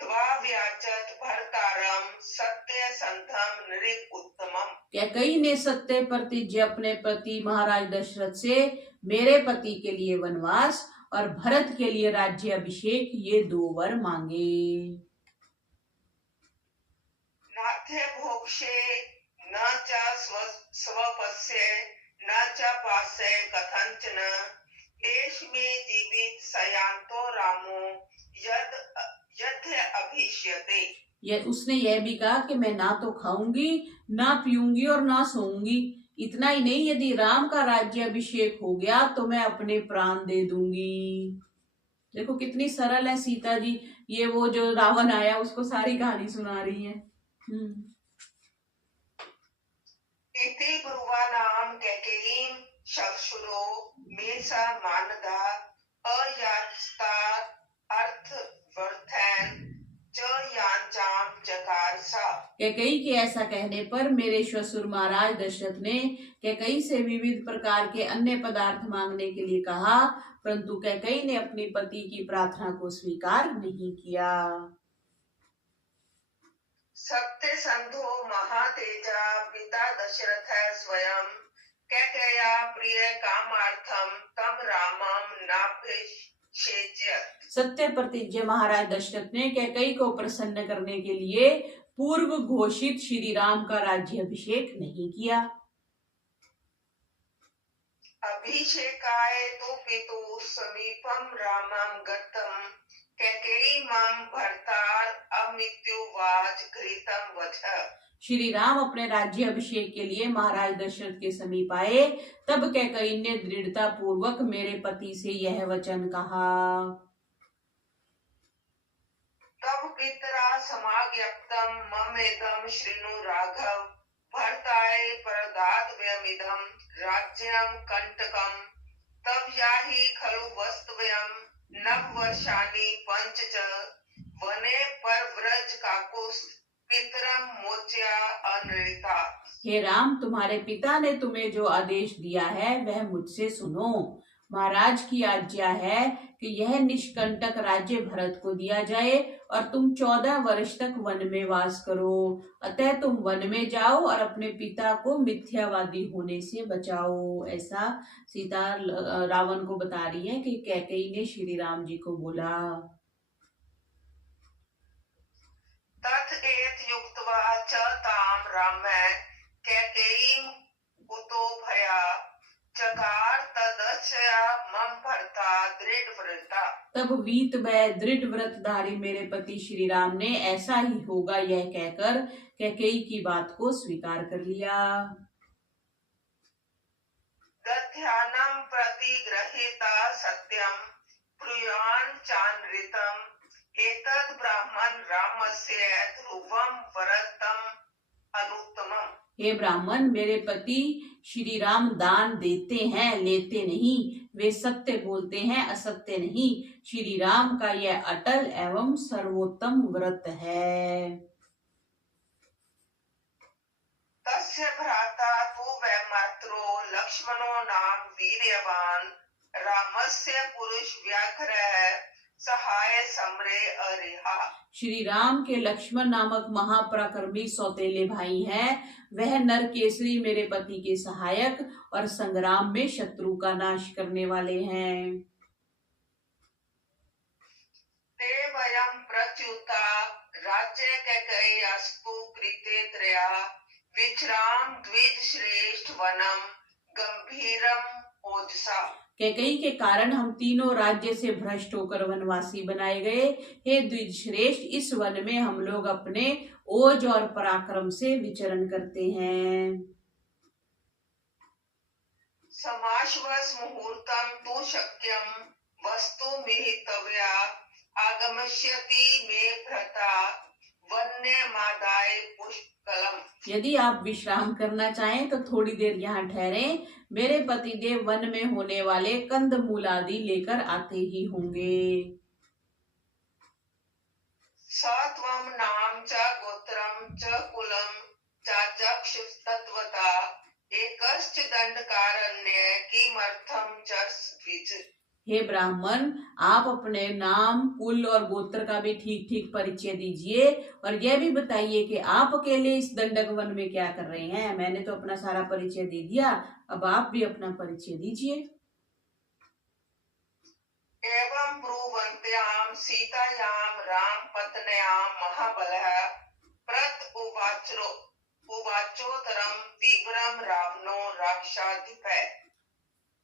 द्वाव्याचत भर्तारम सत्य संधम नृप उत्तमम। कैकेयी ने सत्य प्रतिज्ञा अपने पति महाराज दशरथ से मेरे पति के लिए वनवास और भरत के लिए राज्य अभिषेक, ये 2 वर मांगे। नाथे भोक्षे न च स्वपस्य न च पास्य कथंचन एष मे जीवित सयांतो रामो यथ अभिष्यते। उसने यह भी कहा कि मैं ना तो खाऊंगी, ना पीऊंगी और ना सोऊंगी। इतना ही नहीं, यदि राम का राज्य अभिषेक हो गया तो मैं अपने प्राण दे दूंगी। देखो कितनी सरल है सीता जी। ये वो जो रावण आया उसको सारी कहानी सुना रही है। इति ब्रुवाणाम कैकेयीं शशुरो मेषा मानदा अयाचता अर्थवर्थेन च यांचाम जकारसा। कैकेयी के ऐसा कहने पर मेरे श्वशुर महाराज दशरथ ने कैकेयी से विविध प्रकार के अन्य पदार्थ मांगने के लिए कहा, परंतु कैकेयी ने अपने पति की प्रार्थना को स्वीकार नहीं किया। सत्य संधो महातेजा पिता दशरथ स्वयं कैकेय्या प्रिय कामार्थम तम रामम नाभिषेच्यत। सत्य प्रतिज्ञा महाराज दशरथ ने कैकेयी को प्रसन्न करने के लिए पूर्व घोषित श्री राम का राज्य अभिषेक नहीं किया। अभिषेकाय तो पितु समीपम रामम गतम कैकेयी मम भर्तार अमित्युवाच घृतम वच। श्री राम अपने राज्य अभिषेक के लिए महाराज दशरथ के समीप आए, तब कैकेयी ने दृढ़ता पूर्वक मेरे पति से यह वचन कहा। तब पितरा समाज्ञप्तम ममेदम श्रीनु राघव भर्ताय परदातव्यमिदं राज्यं कंटकम तब याहि खलु वस्तुव्यं नववर्षाणि पंच च वने परव्रज काकुस् पितरम मोच्या अनृता। हे राम, तुम्हारे पिता ने तुम्हें जो आदेश दिया है वह मुझसे सुनो। महाराज की आज्ञा है कि यह निष्कंटक राज्य भरत को दिया जाए और तुम 14 वर्ष तक वन में वास करो। अतः तुम वन में जाओ और अपने पिता को मिथ्यावादी होने से बचाओ। ऐसा सीता रावण को बता रही है कि कैकेयी ने श्री राम जी को बोला। तथ एत युक्त्वा च ताम रामः कैकेयीं कुतो भया चकार तदस्या मम भर्ता दृढ़व्रता। तब वीत भय दृढ़ व्रतधारी मेरे पति श्री राम ने ऐसा ही होगा यह कहकर कैकेयी की बात को स्वीकार कर लिया। दध्यानं प्रतिगृहीता सत्यं ब्रूयान् चानृतम् एतद् ब्राह्मण रामस्य ध्रुवं वरदम् अनुत्तमम्। हे ब्राह्मण, मेरे पति श्री राम दान देते हैं, लेते नहीं। वे सत्य बोलते हैं, असत्य नहीं। श्री राम का यह अटल एवं सर्वोत्तम व्रत है। तस्य भ्राता तु वैमात्रो लक्ष्मणो नाम वीर्यवान रामस्य पुरुष व्याघ्रः सहाय समरे अरिहा। श्री राम के लक्ष्मण नामक महापराक्रमी सौतेले भाई हैं। वह नर केसरी मेरे पति के सहायक और संग्राम में शत्रु का नाश करने वाले हैं। ते वयं प्रत्युता राज्य कैकेयस्तु कृते त्रया विश्राम द्विज श्रेष्ठ वनम गंभीरम ओजसा। कैकेयी के कारण हम तीनों राज्य से भ्रष्ट होकर वनवासी बनाए गए। हे द्विज श्रेष्ठ, इस वन में हम लोग अपने ओज और पराक्रम से विचरण करते हैं। समाश्वस मुहूर्तम तु शक्यम वस्तु मिहितव्या आगमष्यति मे भ्रता वन्य मादाय पुष्कलम। यदि आप विश्राम करना चाहें तो थोड़ी देर यहाँ ठहरें। मेरे पतिदेव वन में होने वाले कंद मूल आदि लेकर आते ही होंगे। सत्वम नाम च गोत्रम च कुलम चाचक्ष तत्वता एकश्च दंडकारण्य किमर्थम च द्विज। हे ब्राह्मण, आप अपने नाम, कुल और गोत्र का भी ठीक ठीक परिचय दीजिए और यह भी बताइए कि आप अकेले इस दंडक वन में क्या कर रहे हैं। मैंने तो अपना सारा परिचय दे दिया, अब आप भी अपना परिचय दीजिए। एवं ब्रुवन्त्याम सीतायाम राम पत्न्याम महाबलः प्रत उवाचोतरम तीव्रम रावणो राक्षाधिपः।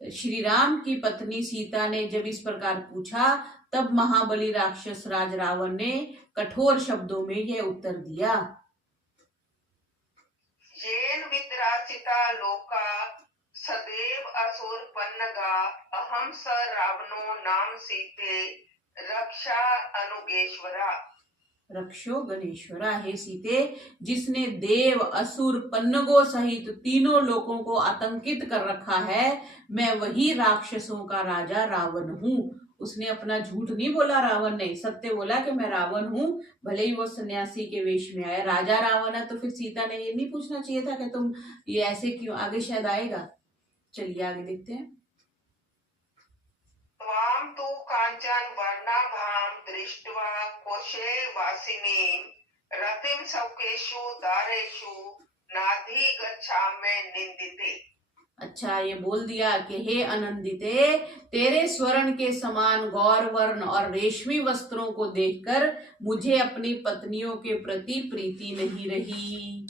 श्री राम की पत्नी सीता ने जब इस प्रकार पूछा, तब महाबली राक्षस राज रावण ने कठोर शब्दों में यह उत्तर दिया। येन वित्राचिता लोका सदैव असुर पन्नगा अहम स रावणो नाम सीते रक्षा अनुगेश्वरा। रक्षो गणेश्वरा। हे सीते, जिसने देव, असुर, पन्नगों सहित तीनों लोगों को आतंकित कर रखा है, मैं वही राक्षसों का राजा रावण हूँ। उसने अपना झूठ नहीं बोला, रावण ने सत्य बोला कि मैं रावण हूँ। भले ही वो सन्यासी के वेश में आया, राजा रावण है, तो फिर सीता ने ये नहीं पूछना चाहिए था कि तुम ये ऐसे क्यों। आगे शायद आएगा, चलिए आगे देखते हैं। त्वाम तु कांचन वर्णाभाम दृष्ट्वा कोशे वासिनी रतिम सौकेशु दारेषु नाधि गच्छामि निंदिते। अच्छा, ये बोल दिया कि हे आनंदिते, तेरे स्वर्ण के समान गौर वर्ण और रेशमी वस्त्रों को देखकर मुझे अपनी पत्नियों के प्रति प्रीति नहीं रही।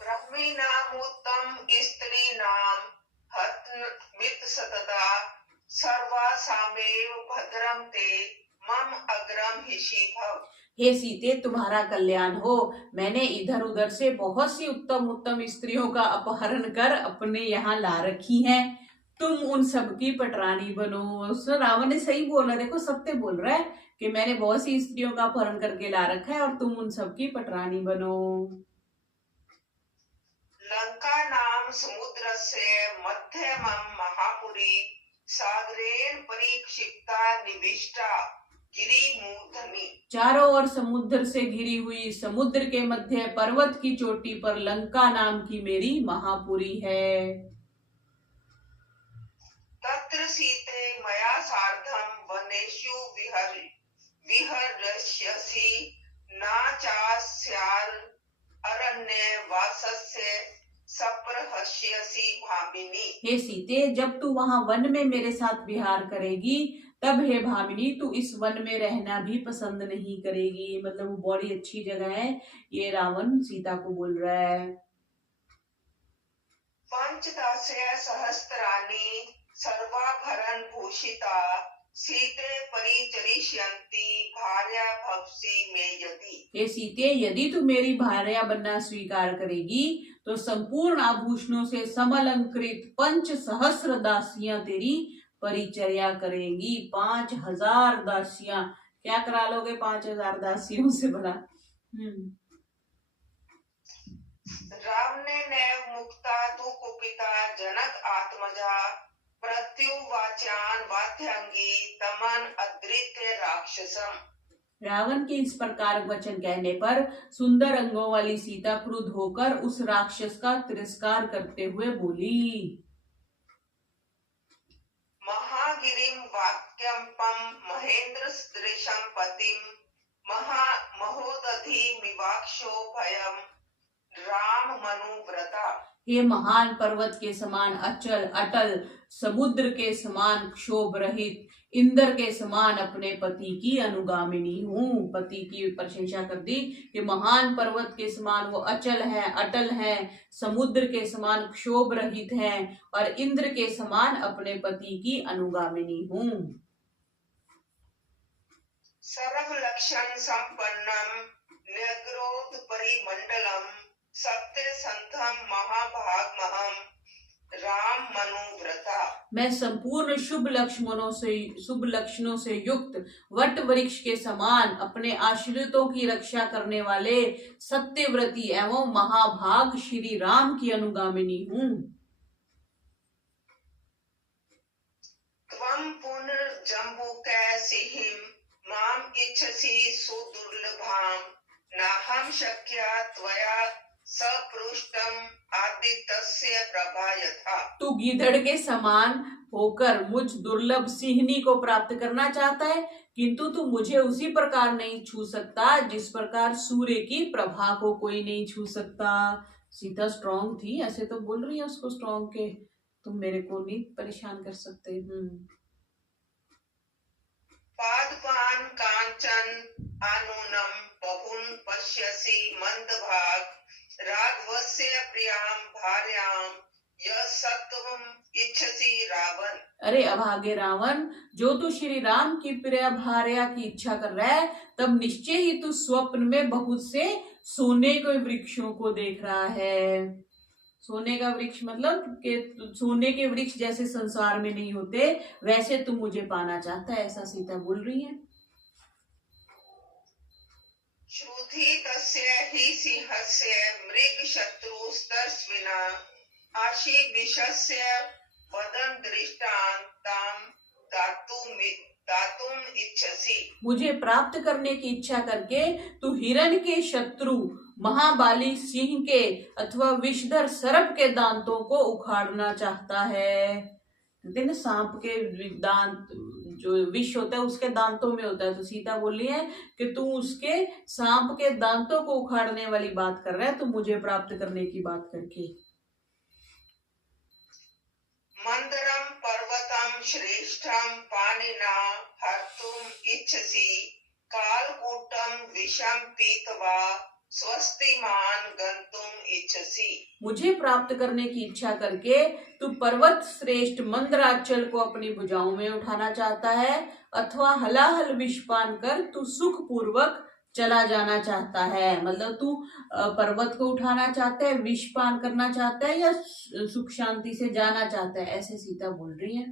ब्रह्मी नामोत्तम स्त्री नाम मित सतता सर्वासामेव भद्रम ते मम अग्रम हिषि भव। हे सीते, तुम्हारा कल्याण हो। मैंने इधर उधर से बहुत सी उत्तम उत्तम स्त्रियों का अपहरण कर अपने यहाँ ला रखी हैं। तुम उन सब की पटरानी बनो। रावण ने सही बोला, देखो सत्य बोल रहा है कि मैंने बहुत सी स्त्रियों का अपहरण करके ला रखा है और तुम उन सब की पटरानी बनो। लंका नाम समुद्र से मध्यमम महापुरी सागरेण परिक्षिप्ता निविष्टा गिरी मूर्धनि। चारों ओर समुद्र से घिरी हुई समुद्र के मध्य पर्वत की चोटी पर लंका नाम की मेरी महापुरी है। तत्र सीते मया सार्धम वनेषु विहर्ष्यसि न चास्यार अरण्ये वासस्य सप्रहस्यसि भामिनी। हे सीते, जब तू वहां वन में मेरे साथ विहार करेगी, तब हे भामिनी तू इस वन में रहना भी पसंद नहीं करेगी। मतलब वो बड़ी अच्छी जगह है, ये रावण सीता को बोल रहा है। पंचदश सहस्त्राणि सर्वाभरण भूषिता सीते परिचरिष्यन्ति भार्या भवसि मे यदि। हे सीते, यदि तू मेरी भार्या बनना स्वीकार करेगी तो संपूर्ण आभूषणों से समलंकृत 5 सहस्र दासियां तेरी परिचर्या करेंगी। 5000 दासियां। क्या करा लोगे 5000 दासियों से भला? रावणे नैव मुक्ता तु कुपिता जनक आत्मजा प्रत्युवाचान वाद्यांगी तमन अद्रित्य राक्षसम। रावण के इस प्रकार वचन कहने पर सुंदर अंगों वाली सीता क्रुद्ध होकर उस राक्षस का तिरस्कार करते हुए बोली। महागिरिं वाक्यंपम महेंद्र सदृशं पतिं महोदधि मिवाक्षो भयम राम मनुव्रता। ये महान पर्वत के समान अचल अटल, समुद्र के समान क्षोभ रहित, इंद्र के समान अपने पति की अनुगामिनी हूँ। पति की प्रशंसा कर दी कि महान पर्वत के समान वो अचल है, अटल है, समुद्र के समान क्षोभ रहित है और इंद्र के समान अपने पति की अनुगामिनी हूँ। सर्व लक्षण संपन्नम न्यग्रोध परिमंडलम सत्य संतम महाभागमहम राम मनुव्रता। मैं संपूर्ण शुभ लक्षणों से युक्त वट वृक्ष के समान अपने आश्रितों की रक्षा करने वाले सत्यव्रती एवं महाभाग श्री राम की अनुगामिनी हूँ। त्वं पुनर्जम्बुकैसिहिं माम इच्छसि सुदुर्लभां नाहं शक्या त्वया सपृष्टम आदित्यस्य प्रभा यथा। तू गीदड़ के समान होकर मुझ दुर्लभ सिंहनी को प्राप्त करना चाहता है, किंतु तू मुझे उसी प्रकार नहीं छू सकता जिस प्रकार सूर्य की प्रभा को कोई नहीं छू सकता। सीता स्ट्रांग थी, ऐसे तो बोल रही है उसको स्ट्रांग के तुम मेरे को नहीं परेशान कर सकते। पादपान कांचन आनूनम बहुन पश्यसि मंदभाग राघवस्य प्रियां भार्यां यः सत्वं इच्छसि रावण। अरे अभागे रावण, जो तू श्री राम की प्रिय भार्या की इच्छा कर रहा है, तब निश्चय ही तू स्वप्न में बहुत से सोने के वृक्षों को देख रहा है। सोने का वृक्ष मतलब कि सोने के वृक्ष जैसे संसार में नहीं होते, वैसे तू मुझे पाना चाहता है, ऐसा सीता बोल रही है। श्रुति तस्य हि सिंहस्य मृग शत्रुस्तस्विना आशी विषस्य वदन दृष्टान्तां दातुम इच्छसि। मुझे प्राप्त करने की इच्छा करके तू हिरण के शत्रु महाबाली सिंह के अथवा विषधर सर्प के दांतों को उखाड़ना चाहता है। कहते सांप के दांत जो विष होता है उसके दांतों में होता है, तो सीता बोली है कि तू उसके सांप के दांतों को उखाड़ने वाली बात कर रहा है, तो मुझे प्राप्त करने की बात करके। मंदरम पर्वतम श्रेष्ठम पानिना हर्तुम इच्छसि कालकूटम विषम पीतवा स्वस्तिमान गंतुम इच्छसि। मुझे प्राप्त करने की इच्छा करके तू पर्वत श्रेष्ठ मंदराचल को अपनी भुजाओं में उठाना चाहता है अथवा हलाहल विषपान कर तू सुख पूर्वक चला जाना चाहता है। मतलब तू पर्वत को उठाना चाहता है, विषपान करना चाहता है या सुख शांति से जाना चाहता है, ऐसे सीता बोल रही है।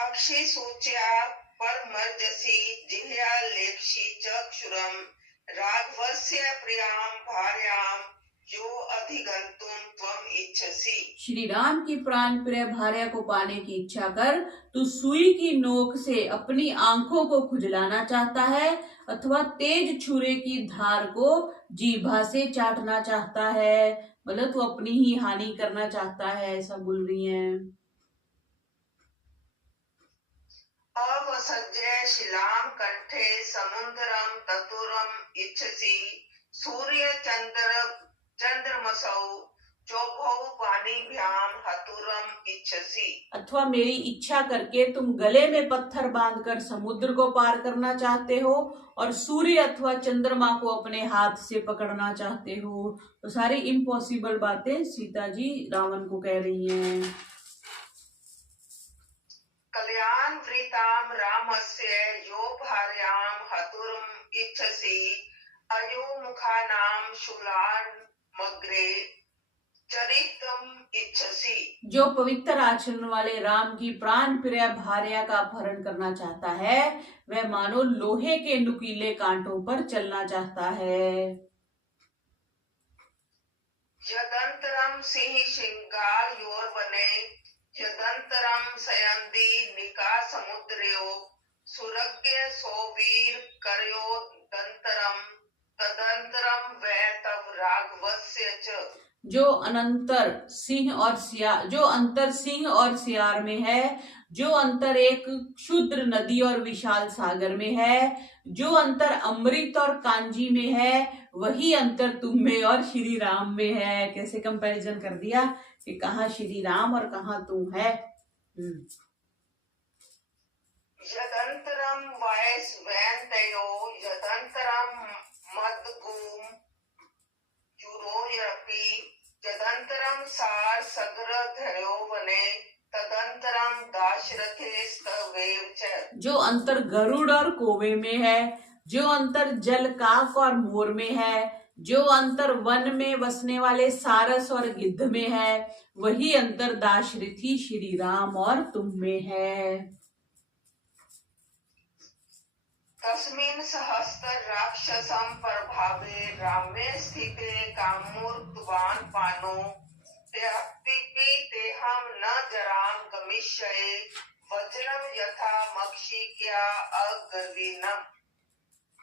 अक्षय सोच्या परमर्जसी जिह्या लेक्षी चक्षुरम राघवस्य प्रियां भार्यां यो अधिगंतुम त्वम इच्छसि। श्री राम की प्राण प्रिय भार्या को पाने की इच्छा कर तू सुई की नोक से अपनी आंखों को खुजलाना चाहता है अथवा तेज छुरे की धार को जीभा से चाटना चाहता है। मतलब तू अपनी ही हानि करना चाहता है, ऐसा बोल रही है। अवसज्य शिलाम कंठे समुद्रम ततुरम इच्छसि सूर्य चंद्रमसौ चौभौ पानीभ्याम हतुरम इच्छसि। अथवा मेरी इच्छा करके तुम गले में पत्थर बांधकर समुद्र को पार करना चाहते हो और सूर्य अथवा चंद्रमा को अपने हाथ से पकड़ना चाहते हो। तो सारी इम्पॉसिबल बातें सीता जी रावण को कह रही हैं। कल्याण वृताम रामस्य यो भार्यां हतुरम इच्छसि अयो मुखानाम शूलान मग्रे चरितम इच्छसि। जो पवित्र आचरण वाले राम की प्राण प्रिय भार्या का अपहरण करना चाहता है, वह मानो लोहे के नुकीले कांटों पर चलना चाहता है। यदंतरम सिंह श्रृंगार योरवने यदंतरम सयंदी निका समुद्रयो सुरज्ञ सोवीर करयो दंतरम तदंतरम वै तव राघवस्य च। जो अंतर सिंह और सियार में है, जो अंतर एक क्षुद्र नदी और विशाल सागर में है, जो अंतर अमृत और कांजी में है, वही अंतर तुम में और श्री राम में है। कैसे कंपैरिजन कर दिया कि कहाँ श्री राम और कहाँ तू है। यदंतरम वैश्वैन्तयो यदंतरम मद्गुम युरोयपि यदंतरम सार सगरधयो वने तदंतरम दाशरथेस्तवेव च। जो अंतर गरुड़ और कोवे में है, जो अंतर जल काक और मोर में है, जो अंतर वन में बसने वाले सारस और गिद्ध में है, वही अंतर दाशरथी श्री राम और तुम में है। तस्मिन् सहस्त्र राक्षसं प्रभावे रामे स्थिते कामूर्तवान् पानो त्यक्तिपि तेहं न जरां गमिष्ये वज्रम यथा मक्षिक्या अगर्विनम्।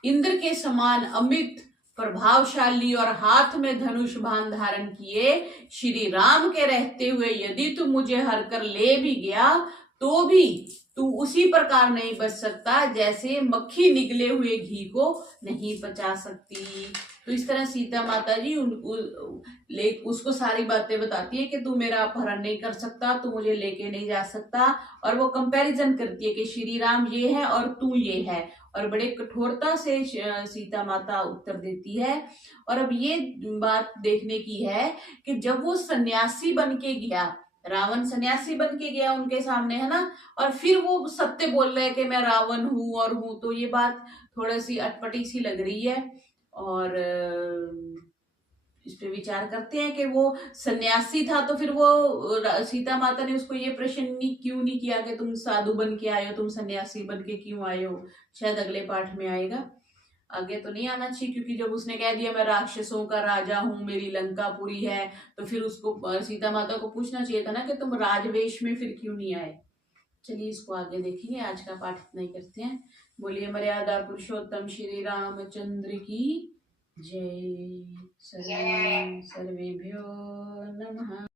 इंद्र के समान अमित प्रभावशाली और हाथ में धनुष बाण धारण किए श्री राम के रहते हुए यदि तू मुझे हर कर ले भी गया तो भी तू उसी प्रकार नहीं बच सकता जैसे मक्खी निगले हुए घी को नहीं पचा सकती। तो इस तरह सीता माता जी उसको सारी बातें बताती है कि तू मेरा अपहरण नहीं कर सकता, तू मुझे लेके नहीं जा सकता, और वो कंपैरिजन करती है कि श्री राम ये है और तू ये है, और बड़े कठोरता से सीता माता उत्तर देती है। और अब ये बात देखने की है कि जब वो सन्यासी बन के गया, रावण सन्यासी बन के गया उनके सामने, है ना, और फिर वो सत्य बोल रहे हैं कि मैं रावण हूं और हूं, तो ये बात थोड़ी सी अटपटी सी लग रही है। और इस पे विचार करते हैं कि वो सन्यासी था तो फिर वो सीता माता ने उसको ये प्रश्न क्यों नहीं किया कि तुम साधु बन के आए हो, तुम सन्यासी बन के क्यों आए हो। शायद अगले पाठ में आएगा, आगे तो नहीं आना चाहिए, क्योंकि जब उसने कह दिया मैं राक्षसों का राजा हूं, मेरी लंका पूरी है, तो फिर उसको सीता माता को पूछना चाहिए था ना कि तुम राजवेश में फिर क्यों नहीं आए। चलिए इसको आगे देखेंगे, आज का पाठ इतना ही करते हैं। बोलिए मर्यादा पुरुषोत्तम श्री रामचंद्र की जय। सर्वेभ्यो नमः।